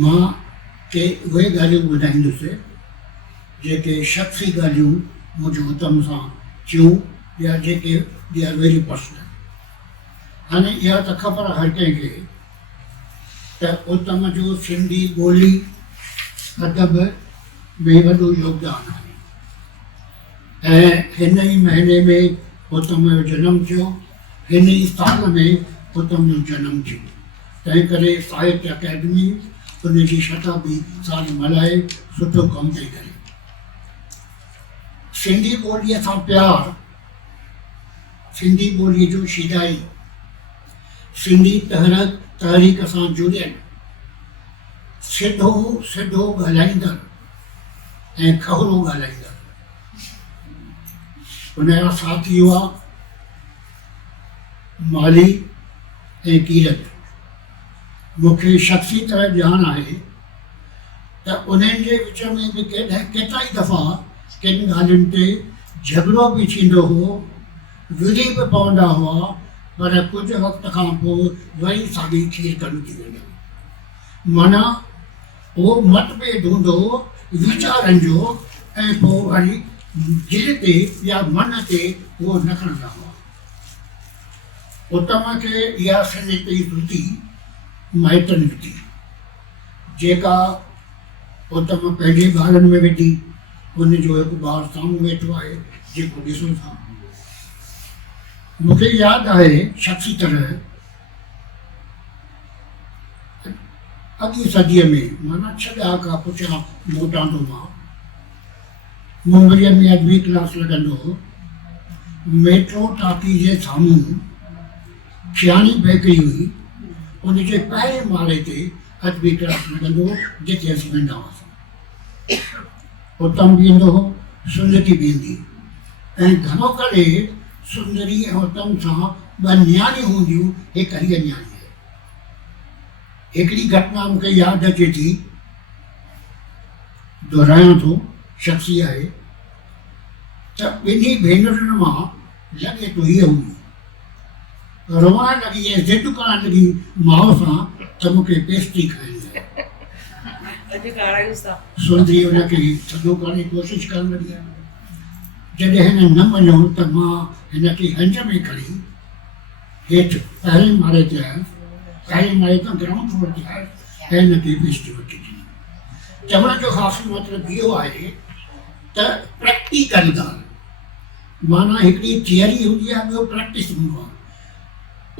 मां के उहे ॻाल्हियूं ॿुधाईंदुसि जेके शख़्सी ॻाल्हियूं मुंहिंजे हुतम सां थियूं या जेके दे आर वेरी पर्सनल। हाणे इहा त ख़बर हर कंहिंखे त उत्तम जो सिंधी ॿोली अदब में वॾो योगदानु आहे ऐं हिन ई महीने में उत्तम जो जनमु थियो, हिन ई साल में उत्तम जो जनमु थियो। तंहिं करे साहित्य अकेडमी उनजी शताब्दी साल मल्हाए सुठो कमु पई करे। सिंधी ॿोलीअ सां प्यारु, सिंधी ॿोलीअ जो शिजाई, सिंधी तहरीक सां जुड़ियल, सिधो सिधो ॻाल्हाईंदड़ ऐं खबरो ॻाल्हाईंदड़। उनजा साथी हुआ माली ऐं कीरत। मूंखे शख़्सी तरह ॼाण आहे त उन्हनि जे विच में बि केतिरा ई दफ़ा किन ॻाल्हियुनि ते झगड़ो बि थींदो हो, विढ़ी बि पवंदा हुआ, पर कुझु वक़्त खां पोइ वरी साॻी खीर कढी थी वेंदा। माना उहो मतभेद हूंदो वीचारनि जो ऐं पोइ वरी दिलि ते या मन ते उहो न खणंदा हुआ। उत्तम खे इहा सिंधी जी वृत्ति माइटनि विधी, जेका उत्तम पंहिंजे ॿारनि में विधी। उनजो हिकु ॿारु साम्हूं वेठो आहे जेको ॾिसूं था। मूंखे यादि आहे शख़्सी तरह अॻी सदीअ में, माना 6 ॾहाका पुठियां मोटां थो मां, मुंबईअ में 8वीं क्लास लॻंदो हो, मेट्रो टाकी जे साम्हूं खियाणी बेकरी हुई। उनजे पहिरें माड़े ते 8वीं क्लास लॻंदो हो, जिते असीं वेंदा हुआसीं। उत्तम बि ईंदो हो, सुंदरी बि ईंदी, ऐं घणो करे सुंदरी ऐं उत्तम सां 2 नियाणियूं हूंदियूं, हिकु हीअ नियाणी आहे। हिकिड़ी घटना मूंखे यादि अचे थी, दोहिरायां थो, शख़्सी आहे, त ॿिन्ही भेनरुनि मां लॻे थो हीअ हुई, रोअण लॻी ऐं ज़िद करणु लॻी माउ सां त मूंखे पेस्ट्री खाइणी आहे। सुंदरी हुनखे सॼो करण जी कोशिशि करणु लॻी। जॾहिं हिन न मञो त मां हिनखे हंज में खणी हेठि पहिरें माड़े ते आयुसि, पहिरें माड़े तां ग्राउंड फ्लोर ते आयुसि ऐं हिनखे पेस्ट्री वठी ॾिनी। चवण जो ख़ासि मतिलबु इहो आहे त प्रैक्टिकल ॻाल्हि, माना हिकिड़ी थियरी हूंदी आहे, ॿियो प्रैक्टिस हूंदो आहे।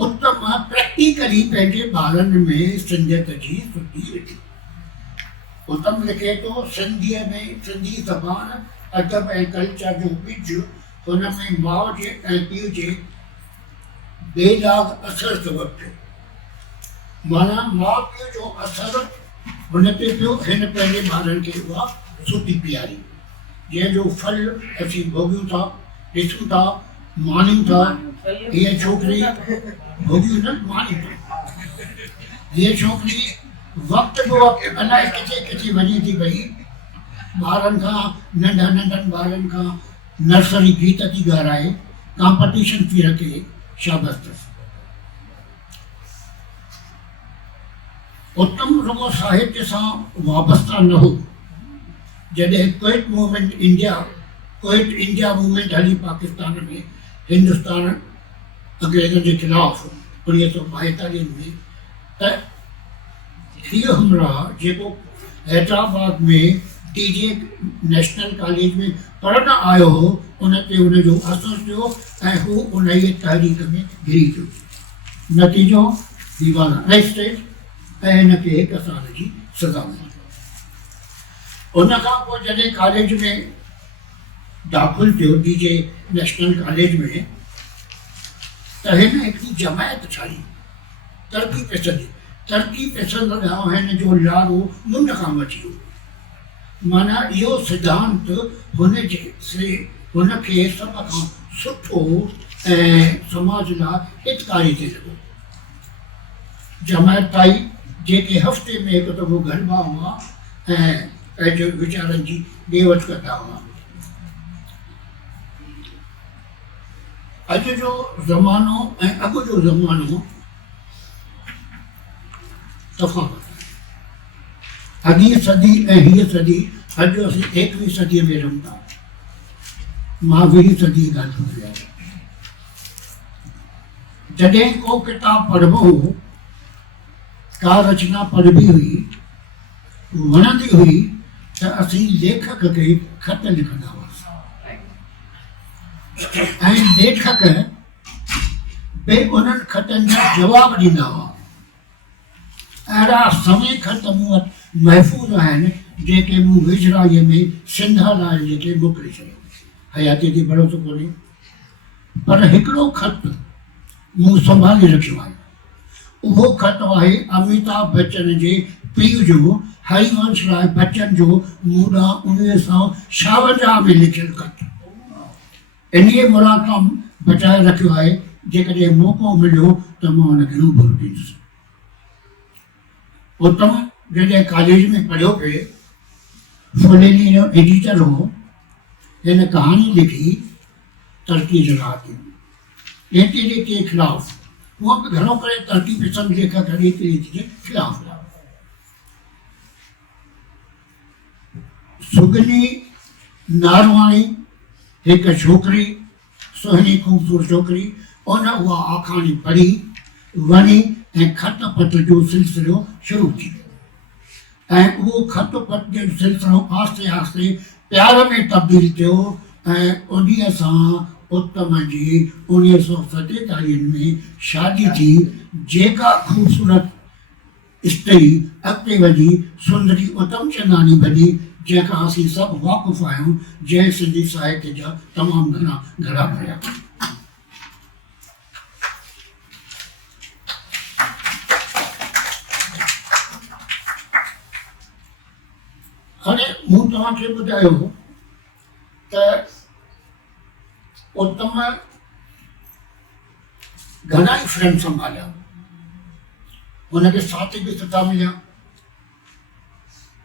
उत्तम प्रैक्टिकली पंहिंजे ॿारनि में सिंधियत जी सुठी विधी। उत्तम लिखे थो, सिंधीअ में सिंधी ज़बान अदब ऐं कल्चर जो ॿिज हुन में माउ जे ऐं पीउ जे बेदाग असरु सबबु थियो। माना माउ पीउ जो असरु हुन ते पियो। हिन पंहिंजे ॿारनि खे उहा सुठी पीआरी, जंहिंजो फल असीं भोॻियूं था, ॾिसूं था, मानियूं था। हीअ छोकिरी भोॻियूं न मानियूं था। हीअ छोकिरी वक़्तु बि वक़्तु अलाए किथे किथे वञे थी पई, ॿारनि खां नंढनि ॿारनि खां नर्सरी गीत थी ॻाल्हाए, कॉम्पिटिशन थी रखे, शाबाश अथसि। उत्तम रुगो साहित्य सां वाबस्ता न हो। जॾहिं क्विट इंडिया मूवमेंट हली पाकिस्तान में, हिंदुस्तान अंग्रेज़नि जे ख़िलाफ़ु 1942 में, त इहो हमराह जेको हैदराबाद में TJ नेशनल कॉलेज में पढ़णु आयो हो, उन ते उनजो असरु थियो ऐं हू उन ई तहरीक में घिरी पियो। नतीजो दीवान अरेस्टेड ऐं हिनखे 1 साल जी सज़ा मिली। उन खां पोइ जॾहिं कॉलेज में दाख़िल थियो, TJ नेशनल कॉलेज में, त हिन हिकिड़ी जमायत ठाही, तरक़ी पसंदि ऐं हिन जो लारो मुंड खां वठी वियो। माना इहो सिद्धांत हुनखे सभ खां सुठो ऐं समाज लाइ हितकारी थिए लॻो। जमायत आई जेके हफ़्ते में हिकु दफ़ो गरबा हुआ ऐं पंहिंजे वीचारनि जी ॾे वठि कंदा हुआ। अॼु जो ज़मानो ऐं अॻु जो ज़मानो तफ़ावत। अॻी सदी ऐं हीअ सदी, अॼु असीं 21वीं सदीअ में रहूं था। मां 20वीं सदी जी ॻाल्हि थो कयां। जॾहिं को किताब पढ़िबो हो, का रचना पढ़बी हुई, वणंदी हुई, त असीं लेखक खे ख़त लिखंदा हुआसीं ऐं लेखक बि उन्हनि ख़तनि जा जवाब ॾींदा हुआ। अहिड़ा समय ख़त मूं वटि महफ़ूज़ आहिनि जेके मूं वेझराईअ में सिंधा लाइ जेके मोकिले छॾिया। हयाती ते भरोसो कोन्हे, पर हिकिड़ो ख़त मूं संभाले रखियो आहे। उहो ख़त आहे अमिताभ बच्चन जे पीउ जो, हरिवंश राय बच्चन जो मूं ॾांहुं 1956 में लिखियलु ख़त। इन्हीअ मुराद खां बचाए रखियो आहे। जेकॾहिं मौक़ो मिलियो त मां हुनखे रूबरू ॾींदुसि। उत्तम जॾहिं कॉलेज में पढ़ियो पिए, फुलेनी जो एडिटर हो, हिन कहानी लिखी तरक़ी जे राह ते रीति रीति जे ख़िलाफ़। उहो बि घणो करे तरक़ी पसंदि लेखक रीति रीति जे ख़िलाफ़। सुगनी नारवाणी हिकु छोकिरी, सुहिणी ख़ूबसूरत छोकिरी, उन उहा आखाणी पढ़ी वञी ऐं ख़त पत जो सिलसिलो शुरू थी वियो। ऐं उहो ख़त पत जो सिलसिलो आहिस्ते आहिस्ते प्यार में तब्दील थियो ऐं उन्हीअ सां उत्तम जी 1947 में शादी थी। जेका ख़ूबसूरत स्त्री अॻिते वधी सुंदरी उत्तम चंदानी बनी, जंहिंखां असीं सभु वाक़ुफ़ आहियूं, जंहिं सिंधी साहित्य जा तमामु घणा घड़ा भरिया। हाणे मूं तव्हांखे ॿुधायो त उत्तम घणा ई फ्रेंड संभालिया, हुनखे साथी बि सुठा मिलिया।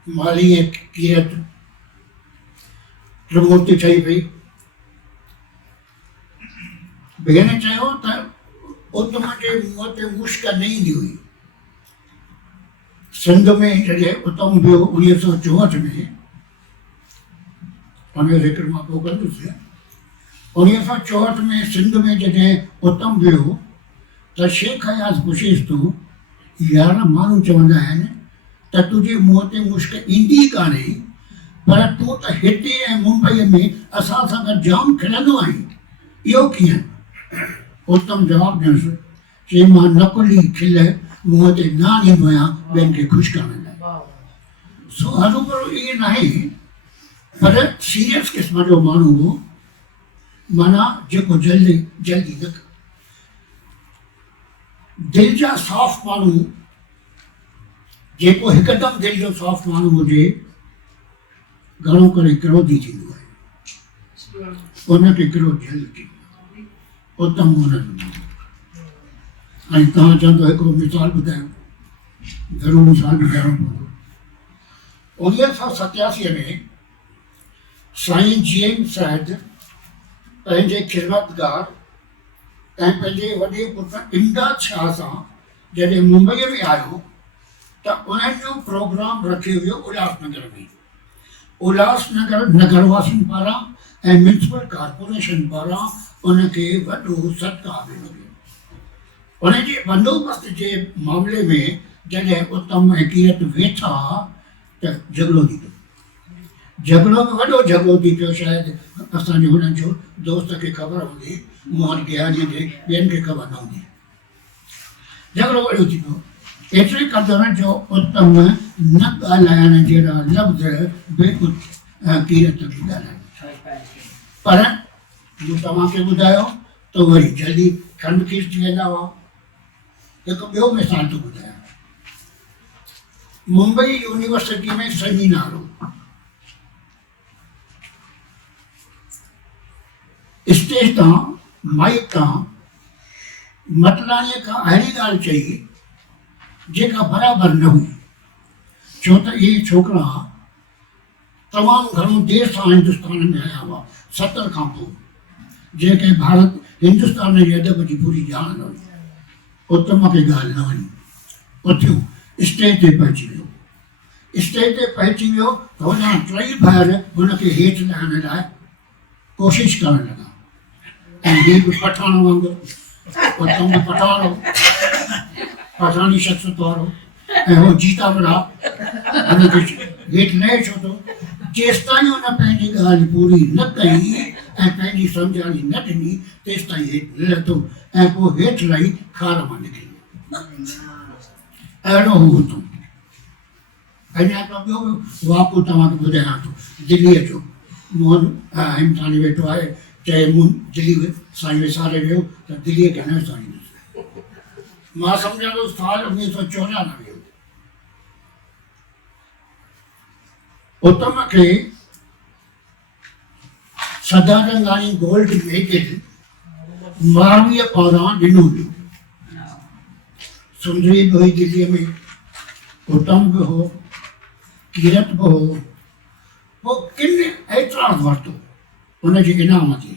माली ऐं कीरत त्रिमूर्ति ठही पई। भेण चयो त उत्तम जे मुंहं ते मुश्क न ईंदी हुई। सिंध में जॾहिं उत्तम वियो 1964 में, हुनजो ज़िक्र मां पोइ कंदुसि। 1964 में सिंध में जॾहिं उत्तम वियो त शेख हयास पुछेसि थो, यार माण्हू चवंदा आहिनि त तुंहिंजे मुंहं ते मुश्क ईंदी कान्हे, पर तूं त हिते ऐं मुंबईअ में असां सां गॾु जाम खिलंदो आहीं, इहो कीअं? उत्तम जवाबु ॾियसि, चई मां नकुली खिल मुंहं ते न आणींदो आहियां ॿियनि खे ख़ुशि करण लाइ। सो हरूभरू इहे न आहे, पर सीरियस क़िस्म जो माण्हू हो, माना जेको जल्दी न दिलि जा साफ़ माण्हू, जेको हिकदमि दिलि जो साफ़ माण्हू हुजे, घणो करे क्रोधी थींदो आहे, उनखे क्रोध जल्दी थींदो। उत्तम हुननि ऐं तव्हां चवंदो हिकिड़ो मिसाल ॿुधायो, ज़रूरु मिसाल ॿुधाइणो पवंदो। 1987 में साईं जीएम साहिब पंहिंजे ख़िदमतगार ऐं पंहिंजे वॾे पुट इमदाद शाह सां जॾहिं मुंबईअ में आयो त उन्हनि जो प्रोग्राम रखियो वियो उल्हासनगर में। उल्हासनगर नगरवासियुनि पारां ऐं म्यूनिसिपल कॉर्पोरेशन पारां उनखे वॾो सत्कार ॾिनो वियो। उनजे बंदोबस्त जे मामले में जॾहिं उत्तम ऐं कीरत वेठा त झगड़ो थी पियो। झगड़ो में वॾो झगड़ो थी पियो। शायदि असांजे हुननि जो दोस्त खे ख़बर हूंदी, मोहन गियानी खे, ॿियनि खे ख़बर न हूंदी। झगड़ो वॾो थी पियो। एतिरे क़दुरु जो उत्तम न ॻाल्हाइण जहिड़ा लफ़्ज़ बि कीरत बि ॻाल्हाइनि। पर मूं तव्हांखे ॿुधायो त वरी जल्दी खंड खीच थी वेंदा हुआ। हिकु ॿियो मिसाल थो ॿुधायां। मुंबई यूनिवर्सिटी में सेमिनार हो। स्टेज तां माइक तां मतलाणीअ खां अहिड़ी ॻाल्हि चई जेका बराबरि न हुई, छो त इहे छोकिरा तमामु घणो देरि सां हिंदुस्तान में आया हुआ, 70 खां पोइ, जंहिंखे भारत हिंदुस्तान जे अदब जी पूरी ॼाण न हुई। उत्तम खे ॻाल्हि न वञी, उथियो स्टेज ते पहुची वियो। स्टेज ते पहुची वियो त हुन टई भाउर हुनखे हेठि लहण लाइ कोशिशि करणु लॻा ऐं हीअ बि पठाण वांगुरु उत्तम बि पठाण हो पठाणी शख़्सियत वारो ऐं हो जीता बड़ा हुनखे हेठि लहे छो थो जेसिताईं हुन पंहिंजी ॻाल्हि पूरी न कई ऐं पंहिंजी सम्झाणी न ॾिनी तेसिताईं हेठि न लथो ऐं पोइ हेठि लही खार मां निकिरी अहिड़ो हू हुतो अञा त ॿियो वाक़ियो तव्हांखे ॿुधायां थो दिल्लीअ जो मोहन हिमथाणी वेठो आहे चए मूं दिल्ली साईं विसारे वियो त दिल्लीअ खे न विसारींदुसि मां सम्झां थो साल 1994 उत्तम खे सदानंदाणी गोल्ड मेडल महावीर पारां ॾिनो वियो सुंदरी बि हुई दिल्लीअ में उत्तम बि हो कीरत बि हो पोइ किन एतिराज़ वरितो हुनजी इनामती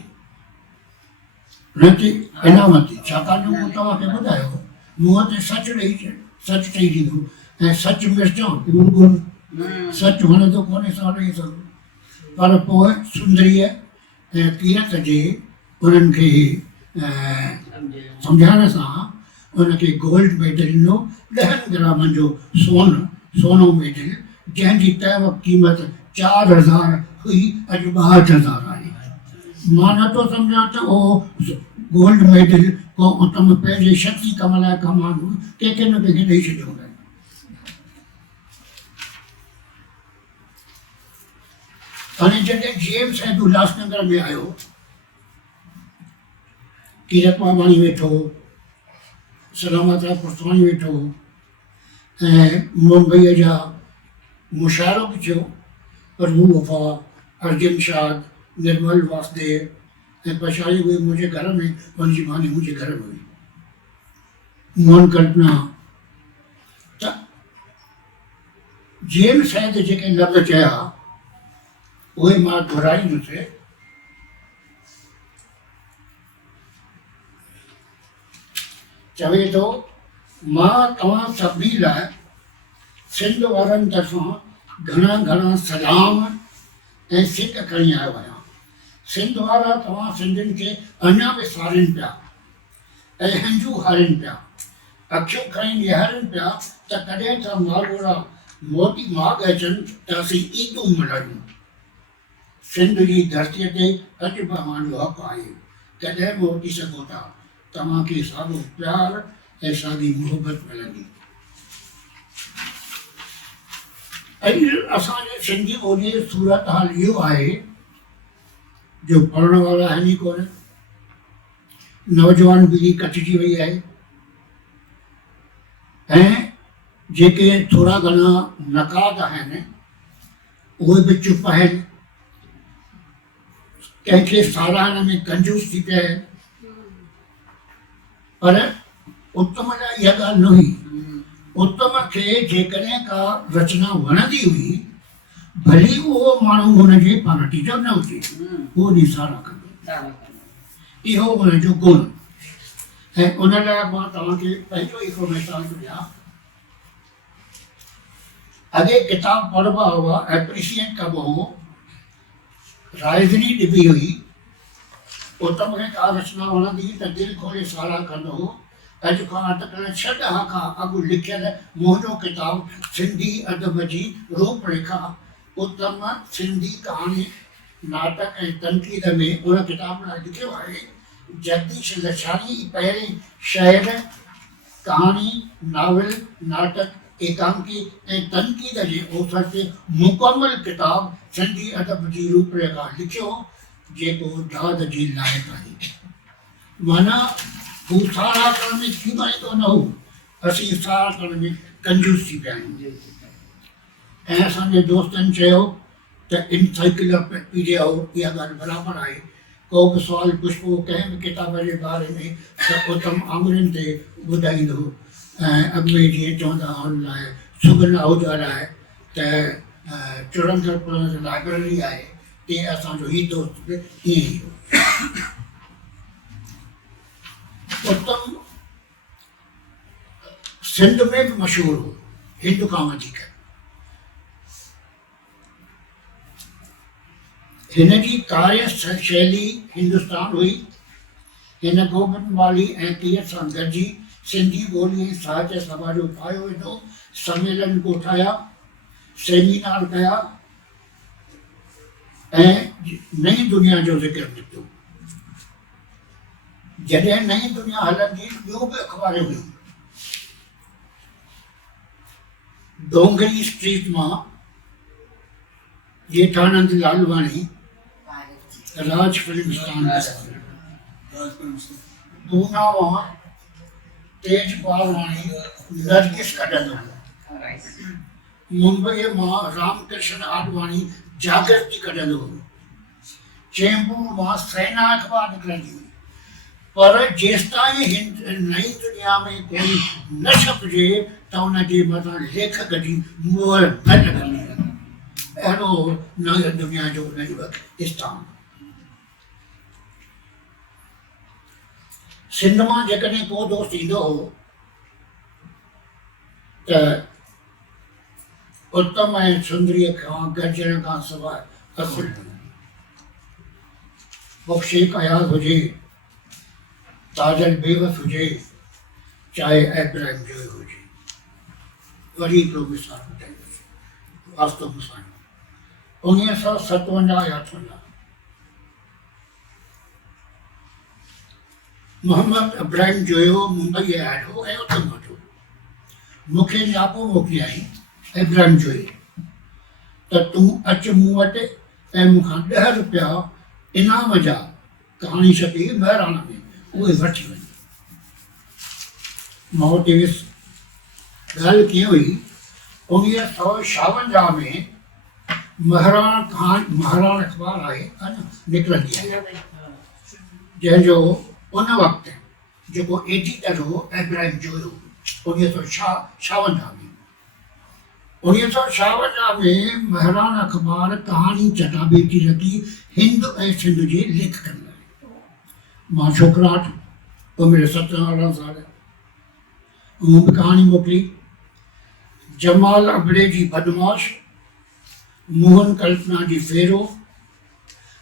हुनते इनामती छाकाणि मूं तव्हांखे ॿुधायो मुंहं ते सचु ॾेई सचु चई ॾींदो ऐं सचु मिर्चां गुड़ सचु वणंदो कोन्हे सां ॾेई सघो पर पोइ सुंदरीअ ऐं कीरत जे उन्हनि खे सम्झाइण सां उनखे गोल्ड मेडल ॾिनो 10 ग्रामनि जो सोनो मेडल जंहिंजी तंहिं वक़्तु क़ीमत 4000 हुई अॼु 62,000 आहे मां नथो सम्झां त उहो गोल्ड मेडल को उत्तम पंहिंजे शक्ति कम लाइ कमायो कंहिंखे न कंहिंखे ॾेई छॾियो हुन हाणे जॾहिं जेम्स साहिब उल्हासनगर में आयो कीरत बाबाणी वेठो सलामत पुरस्वाणी वेठो ऐं मुंबईअ जा मुशाइरो बि थियो प्रभु वफ़ा अर्जुन शाद निर्मल वासुदेव ऐं पछाड़ी उहे मुंहिंजे घर में हुनजी मानी मुंहिंजे घर में हुई मोहन कल्पना त जेम्स साहिब जेके लफ़्ज़ चया उहे मां दोहराईंदुसि चवे थो मां तव्हां सभिनी लाइ सिंध वारनि तरफ़ां घणा घणा सलाम ऐं सिक खणी आयो आहियां सिंध वारा तव्हां सिंधियुनि खे अञा बि सारिनि पिया ऐं हंजू हारिनि पिया अखियूं खणी निहारनि पिया त कॾहिं त मालवड़ा मोटी माग अचनि त असीं ईदूं मल्हायूं सिंध जी धरतीअ ते अॼु बि असांजो हक़ु आहे कॾहिं मोटी सघो था तव्हांखे साॻियो प्यारु ऐं साॻी मुहबत मिलंदी अॼु असांजे सिंधी ॿोलीअ जी सूरत हाल इहो आहे जो पढ़ण वारा आहिनि ई कोन नौजवान पीढ़ी कटिजी वई आहे ऐं जेके थोरा घणा नक़ाद आहिनि उहे बि चुप आहिनि कंहिंखे साराहण में कंजूस थी पिया आहिनि पर उत्तम लाइ इहा ॻाल्हि न हुई उत्तम खे जेकॾहिं का रचना वणंदी हुई भली उहो माण्हू हुनजे पार्टी जो न हुजे उहो निसारा कंदो इहो हुनजो गुण ऐं उन लाइ मां तव्हांखे पंहिंजो हिकिड़ो मिसाल थो ॾियां अॻे किताब पढ़बा हुआ एप्रिशिएट कबो हो राइज़नी ॾिबी हुई उत्तम खे का रचना वणंदी हुई त दिलि खोले साराह कंदो हो अॼु खां तकरीबन 6 ॾहाका अॻु लिखियल मुंहिंजो किताबु सिंधी अदब जी रूपरेखा उत्तम सिंधी कहाणी नाटक ऐं तनक़ीद में उन किताब लाइ लिखियो आहे जगदीश लछाणी पहिरीं शाइर कहाणी नावल नाटक एकांकी ऐं तनक़ीद जे ओसर ते मुकमल किताब सिंधी अदब जी रूपरेखा लिखियो जेको दाद जी लाइक़ु आहे माना हू सारा करण में कीमाईंदो न हो असीं सारा करण में कंजूस थी पिया आहियूं ऐं असांजे दोस्तनि चयो त इनसाइक्लोपीडिया हो इहा ॻाल्हि बराबरि आहे को बि सुवालु पुछिबो कंहिं बि किताब जे बारे में त उत्तम आङुरियुनि ते ॿुधाईंदो ऐं अॻु में जीअं चवंदा हुन लाइ सुगन आहूजा लाइ त चुरंदर लाइब्रेरी आहे तीअं असांजो हीउ दोस्त बि ईअं ई हो उत्तम सिंध में बि मशहूरु हो हिंद खां वधीक हिन जी कार्य शैली हिंदुस्तान हुई। हिन गोबिंद माली ऐं तीर सां गॾिजी सिंधी ॿोली ऐं साहित्य सभा जो पायो विधो, सम्मेलन ॻोठाया, सेमिनार कया ऐं नई दुनिया जो ज़िक्र निकितो। जॾहिं नई दुनिया हलंदी ॿियो बि अख़बारूं हुयूं। डोंगरी स्ट्रीट मां जेठानंद लालवाणी राज फिल्म पूना मां तेजपाल वाणी नरगिस कढंदो हो। मुंबई मां रामकृष्ण आडवाणी जागृति कढंदो हो। चेंबूर मां सेना अख़बार निकिरंदी हुई। पर जेसिताईं हिन नई दुनिया में कोई न छपिजे त उनजे मथां लेखक जी मोहर न लॻंदी। अहिड़ो नई दुनिया जो उनजो स्थान। सिंध मां जेकॾहिं को दोस्त ईंदो हो त उत्तम ऐं सुंदरीअ खां गॾिजण खां सवाइ असुल पोइ शेख अयाज़ हुजे, ताजल बेवस हुजे, चाहे इब्राहिम जोई हुजे। वरी हिकिड़ो मिसाल ॿुधाईंदुसि वास्तव मुसाइनो 1957 या 58 मोहम्मद इब्राहिम जोयो मुंबई आयो ऐं उते वठो। मूंखे न्यापो मोकिलियाई इब्राहिम जोई त तूं अचु मूं वटि ऐं मूंखां 10 रुपया इनाम जा कहाणी छपी महिराणा में उहे वठी वञ। मां उते वियुसि। ॻाल्हि कीअं हुई, 1956 में महाराणा अख़बार आहे निकिरंदी आहे, जंहिंजो उन वक़्तु जेको एडिटर हो इब्राहिम जोयो 1956 में। 1956 में महाराणा अख़बार कहाणी चटाभेटी रखी हिंद ऐं सिंध जे लेखकनि लाइ। मां छोकिराट उमिरि 17-18 साल मूं बि कहाणी मोकिली। जमाल अबड़े जी बदमाश, मोहन कल्पना जी फेरो,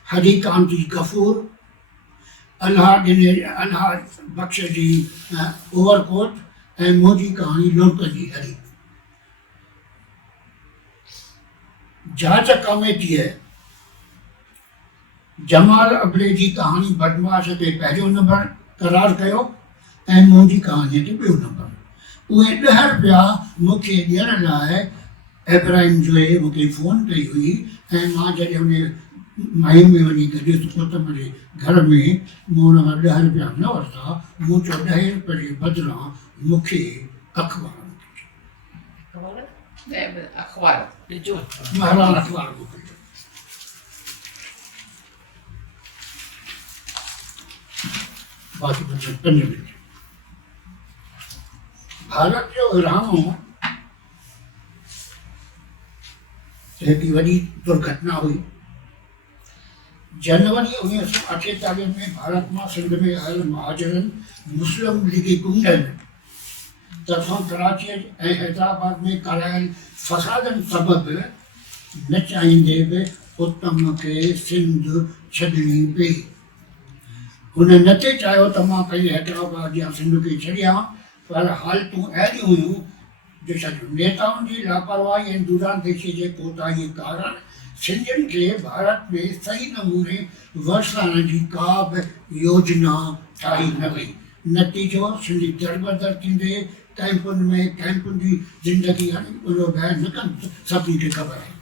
हरी कांत जी गफूर, अल्लाह बख्श जी ओवरकोट ऐं मुंहिंजी कहाणी लुणक जी हरी। जांच कमेटीअ जमाल अबड़े जी कहाणी बदमाश ते पहिरियों नंबर क़रार कयो ऐं मुंहिंजी कहाणीअ ते ॿियो नंबर। उहे 10 रुपया मूंखे ॾियण लाइ इब्राहिम जोए मूंखे फ़ोन कई हुई ऐं मां जॾहिं उन माहिम में वञी गॾियुसि उत्तम जे घर में, मूं हुन खां 10 रुपया न वरिता। मूं चयो 10 रुपये जे बदिरां मूंखे अख़बार महाराणा अख़बार मोकिलिजो। बाक़ी 5 मिनट। भारत जो विरहाङो हिकिड़ी वॾी दुर्घटना हुई। जनवरी 1948 में भारत मां सिंध में आयल महाजरनि मुस्लिम लीगी गुंडनि तरफ़ां कराची ऐं हैदराबाद में करायल फसादनि सबबि न चाहींदे बि उत्तम खे सिंध छॾणी पई। हुन न ते चाहियो त मां पंहिंजे हैदराबाद या सिंध खे छॾियां, पर हालतूं अहिड़ियूं हुयूं जो छॾियूं। नेताउनि जी लापरवाही ऐं दूरंदेशी जे कोताहीअ कारण सिंधियुनि खे भारत में सही नमूने वसाइण जी का बि योजना ठाही न वई। नतीजो सिंधी दरबदर थींदे कैंपुनि जी ज़िंदगी उन बयानु न कनि, सभिनी खे ख़बर आहे।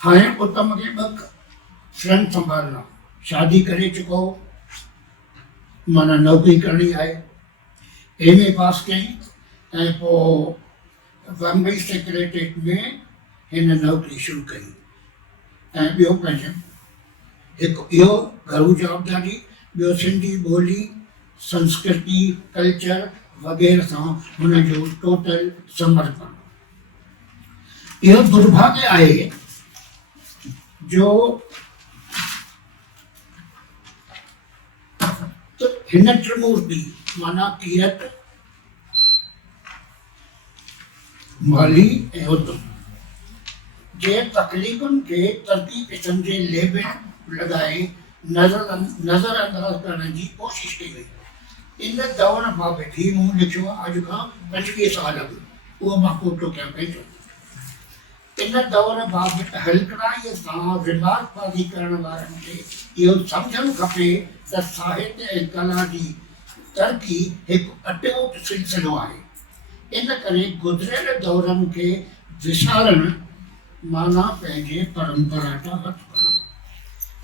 हाणे उत्तम खे 2 फ्रंट संभालना, शादी करे चुको, माना नौकिरी करणी आहे, MA पास कई ऐं पोइ बम्बई सेक्रेटरेट में हिन नौकिरी शुरू कई। ऐं ॿियो पंहिंजो हिकु इहो घरू जवाबदारी, ॿियो सिंधी ॿोली संस्कृति कल्चर वग़ैरह सां हुनजो टोटल समर्पण। इहो दुर्भाग्य आहे जो हिन त्रिमूर्ति माना कीरत, माली ऐं उत्तम जे तकलीफ़ुनि खे तरक़ी क़िस्म जे लेबल लॻाए नज़रअंदाज़ करण जी कोशिशि कई वई। इन दौर बाबति ही मूं लिखियो आहे अॼु खां 25 साल अॻु, उहो मां कोटो कयां पंहिंजो। इन दौर बाबति हलकड़ाईअ सां रिमार्कबाज़ी करण वारनि खे इहो सम्झणु खपे त साहित्य ऐं कला जी तरक़ी हिकु अटूट सिलसिलो आहे। इन करे गुज़िरियल दौरनि खे विसारणु माना पंहिंजे परंपरा तां हथ खणणु।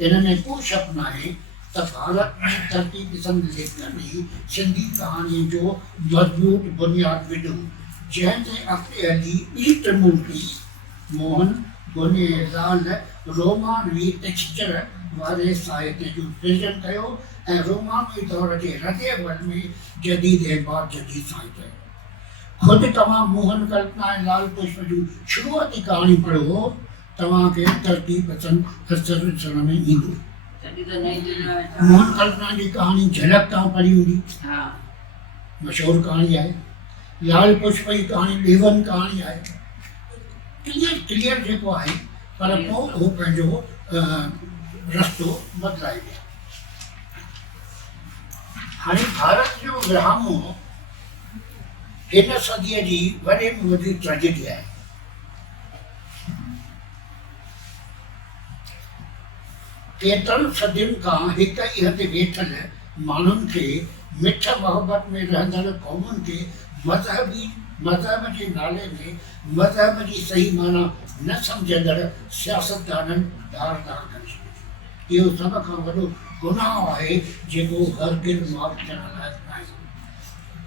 इन में को शक न आहे त भारत में तरक़ी पसंद लेखकनि ई सिंधी कहाणीअ जो मज़बूत बुनियादु विधो, जंहिं ते अॻिते हली ईस्ट मुल्की मोहन गुनेलाल रोमानवी टेक्सचर वारे साहित्य जो सृजन कयो ऐं रोमानवी दौर जे रदिअमल में जदीद ऐं बाद जदीद साहित्य। ख़ुदि तव्हां मोहन कल्पना ऐं लाल पुष्प जूं शुरूआती कहाणी पढ़ो, तव्हांखे तरक़ी पसंद असर ॾिसण में ईंदो। मोहन कल्पना जी कहाणी झलक तव्हां पढ़ी हूंदी, मशहूरु कहाणी आहे। लाल पुष्प जी कहाणी ॾेवन कहाणी आहे। क्लियर जेको आहे, पर पोइ उहो पंहिंजो रस्तो बदिलाए विया। हाणे भारत जो विरहाङो हिन सदीअ जी वॾे में वॾी ट्रेजेडी आहे। केतिरनि सदियुनि खां हिक ई हथ वेठल माण्हुनि खे, मिठ मोहबत में रहंदड़ क़ौमुनि खे मज़हब जे नाले में मज़हब जी सही माना न सम्झंदड़ सियासतदाननि धारदार करे छॾियो। इहो सभ खां वॾो गुनाह आहे जेको हरगिज़ माफ़ थियण लाइक़ु न आहे।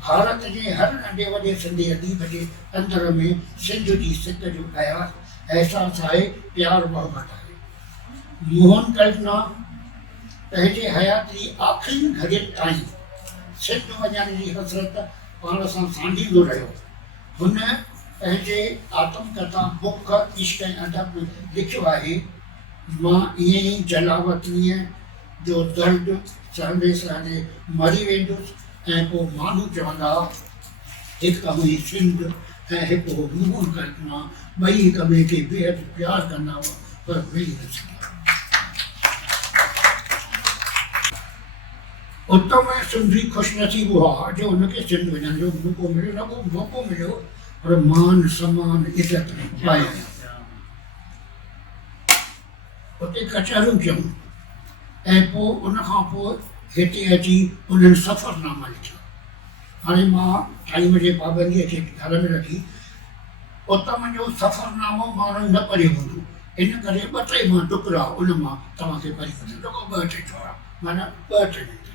भारत जे हर नंढे वॾे सिंधी अदीब जे अंदर में सिंध जी सिक जो अहसासु आहे, प्यार मोहबत आहे। मोहन कल्पना पंहिंजे हयाती आख़िरी घड़ियुनि ताईं सिंध वञण जी हसरत पाण सां सांढींदो रहियो। हुन पंहिंजे आत्मकथा बुख इश्क ऐं अदब लिखियो आहे, मां ईअं ई जलावतनीअ जो दर्द सहंदे सहंदे मरी वेंदुसि ऐं पोइ माण्हू चवंदा हिकु हुई सिंध ऐं हिकु हो मोहन कल्पना, ॿई हिक ॿिए खे बेहदि प्यारु कंदा हुआ पर मिली न सघिया। उत्तम ऐं सिंधी ख़ुशनसीब हुआ जो हुनखे सिंध वञण जो मौक़ो मिलियो, न को मौक़ो मिलियो पर मान सम्मान इज़त पाए। उते कचहरियूं कयूं ऐं पोइ उनखां पोइ हिते अची उन्हनि सफ़रनामा लिखिया। हाणे मां टाइम जे पाबंदीअ खे घर में रखी उत्तम जो सफ़रनामो माण्हू न पढ़ियो हूंदो, इन करे ॿ टे मां टुकड़ा उन मां तव्हांखे पढ़ी वठंदो, ॿ टे थोरा माना ॿ टे मिंट।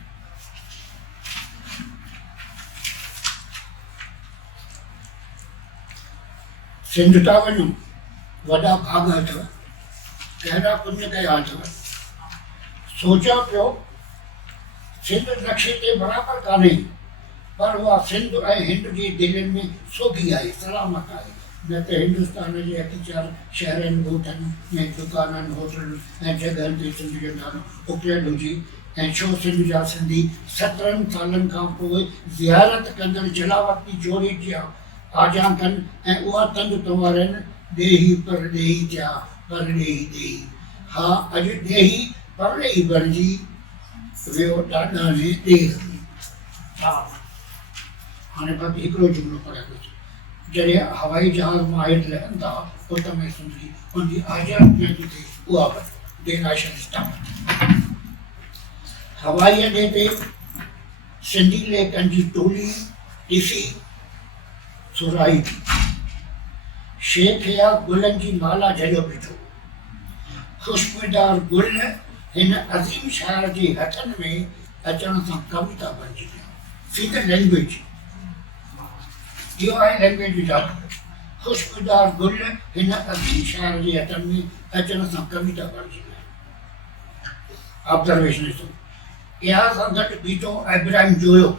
सिंध था वञूं, वॾा भाग अथव, कहिड़ा पुण्य कया अथव। सोचियो पियो सिंध नक्शे ते बराबरि कान्हे, पर उहा सिंध ऐं हिंद जी दिलनि में सोगी आहे, सलामत आहे। न त हिंदुस्तान जे अतिचार शहरनि ॻोठनि में दुकाननि होटलनि ऐं जॻहनि ते सिंध जो नालो उकिरियल हुजे, ऐं छो सिंध जा सिंधी 17 सालनि खां पोइ ज़ियारत कंदड़ जलावती जोड़ी जा आजा कनि ऐं उहा तंग तंवारनि ॾेही पर ॾेही थिया पर ॾेही ॾेही। हा, अॼु ॾेही पर ॾेही बणिजी वियो ॾाॾा ने ॾेर। हाणे बाक़ी हिकिड़ो जुमिलो पढ़ियो थो, जॾहिं हवाई जहाज़ मां हेठि लहनि था उत्तम ऐं सिंधी उनजी आज़ादी में जिते उहा देनाशन स्टाफ हवाई अॾे ते सिंधी लेखकनि जी टोली ॾिसी सुराई थी। शेख या गुलनि जी माला जॾहिं बीठो, ख़ुशबूदार गुल हिन अज़ीम शायर जे हथनि में अचण सां कविता बणिजी विया। सी द लैंग्वेज, इहो आहे लैंग्वेज जो जादू। ख़ुशबूदार गुल हिन अज़ीम शायर जे हथनि में अचण सां कविता बणिजी विया। ऑब्जर्वेशन ॾिसो, इहा सां गॾु बीठो इब्राहिम जोयो,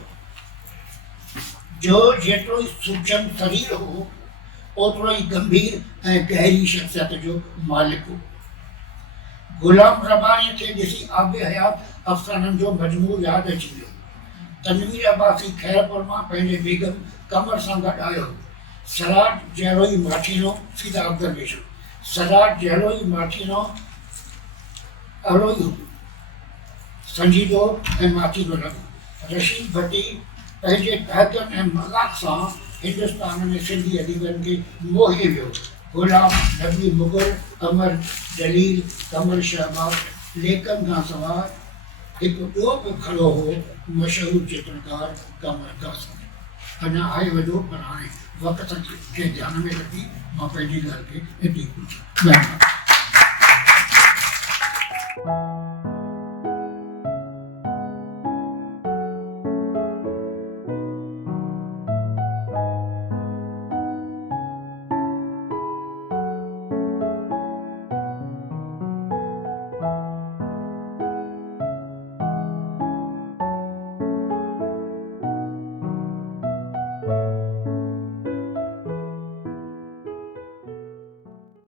जो जेतिरो ई सूक्ष्म शरीर हो ओतिरो ई गंभीर ऐं गहरी शख़्सियत जो मालिक हो। गुलाम रबानी खे ॾिसी आबे हयात अफ़साननि जो मजमूअ यादि अची वियो। तनवीर अब्बासी खैरपुर मां पंहिंजे बेगम कमर सां गॾु आयो। सलाड जहिड़ो ई माठीनो, सीधा ऑब्जर्वेशन, सदा जहिड़ो ई माठीनो अहिड़ो ई संजीदो ऐं माठीनो लॻो। रशीद भट्टी पंहिंजे तहतनि ऐं मज़ाक सां हिंदुस्तान में सिंधी अदीबनि खे मोहे वियो। गुलाम नबी मुग़ल, कमर जलील, कमर शहबाज लेखन खां सवाइ हिकु ॿियो बि खड़ो हो, मशहूरु चित्रकार कमर कासम। अञा आहे वॾो पर हाणे वक़्त खे ध्यान में रखी मां पंहिंजी ॻाल्हि खे हिते